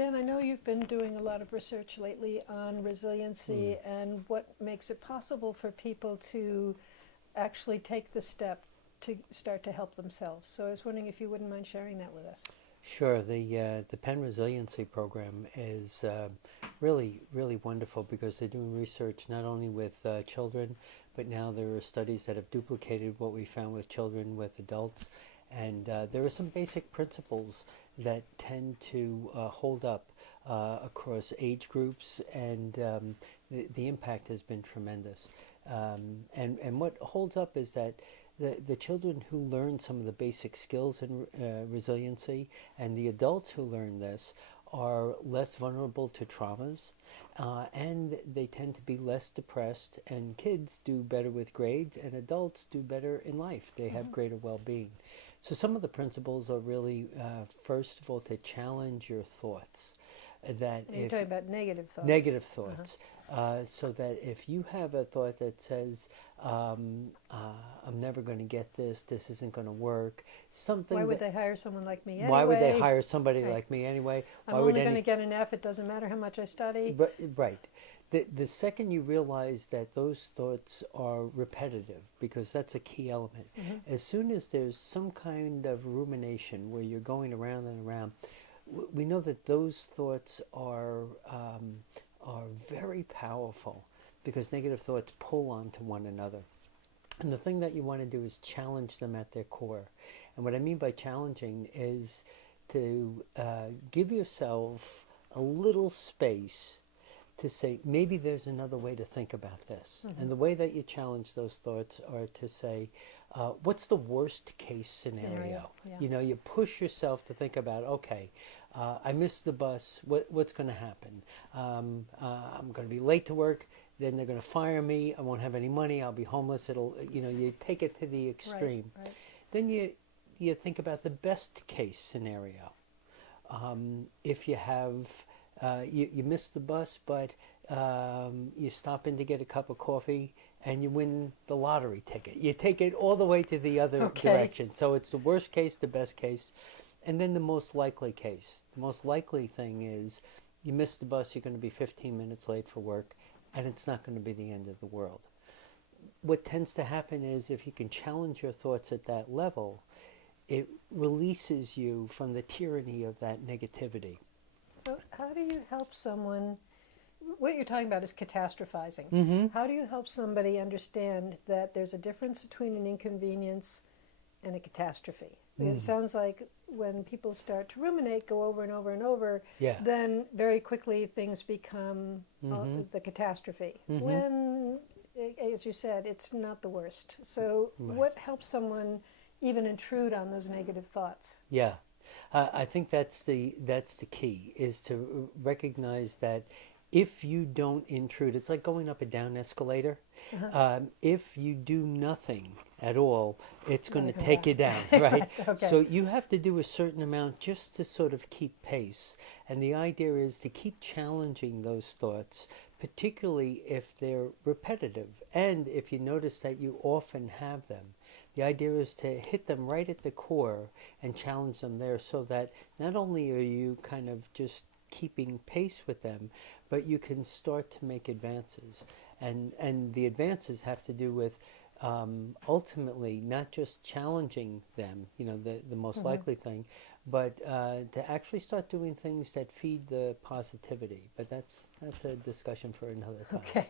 Dan, I know you've been doing a lot of research lately on resiliency and what makes it possible for people to actually take the step to start to help themselves. So I was wondering if you wouldn't mind sharing that with us. Sure. The Penn Resiliency program is really wonderful because they're doing research not only with children, but now there are studies that have duplicated what we found with children, with adults, and there are some basic principles that tend to hold up across age groups, and the impact has been tremendous. And what holds up is that the children who learn some of the basic skills in resiliency and the adults who learn this are less vulnerable to traumas, and they tend to be less depressed, and kids do better with grades, and adults do better in life. They have greater well-being. So some of the principles are really, first of all, to challenge your thoughts. That You're talking about negative thoughts. Negative thoughts. So that if you have a thought that says, I'm never going to get this isn't going to work, something. Why would they hire someone like me anyway? Why would they hire somebody like me anyway? I'm only going to get an F, it doesn't matter how much I study. But, right. The second you realize that those thoughts are repetitive, because that's a key element, as soon as there's some kind of rumination where you're going around and around, we know that those thoughts are very powerful, because negative thoughts pull onto one another. And the thing that you want to do is challenge them at their core. And what I mean by challenging is to give yourself a little space to say, maybe there's another way to think about this. And the way that you challenge those thoughts are to say, what's the worst case scenario? Yeah. You know, you push yourself to think about, okay, I missed the bus, what's going to happen? I'm going to be late to work, then they're going to fire me, I won't have any money, I'll be homeless. You take it to the extreme. Right. Then you think about the best case scenario. If you have, you miss the bus, but you stop in to get a cup of coffee and you win the lottery ticket. You take it all the way to the other direction. So it's the worst case, the best case, and then the most likely case. The most likely thing is you miss the bus, you're going to be 15 minutes late for work, and it's not going to be the end of the world. What tends to happen is if you can challenge your thoughts at that level, it releases you from the tyranny of that negativity. So how do you help someone, what you're talking about is catastrophizing. How do you help somebody understand that there's a difference between an inconvenience and a catastrophe? Because it sounds like when people start to ruminate, go over and over and over, then very quickly things become the catastrophe. When, as you said, it's not the worst. So what helps someone even intrude on those negative thoughts? Yeah. I think that's the key, is to recognize that if you don't intrude, it's like going up a down escalator. If you do nothing at all, it's going to take you down, right? So you have to do a certain amount just to sort of keep pace. And the idea is to keep challenging those thoughts, particularly if they're repetitive and if you notice that you often have them. The idea is to hit them right at the core and challenge them there, so that not only are you kind of just keeping pace with them, but you can start to make advances. And the advances have to do with ultimately not just challenging them, the most likely thing, but to actually start doing things that feed the positivity. But that's a discussion for another time. Okay.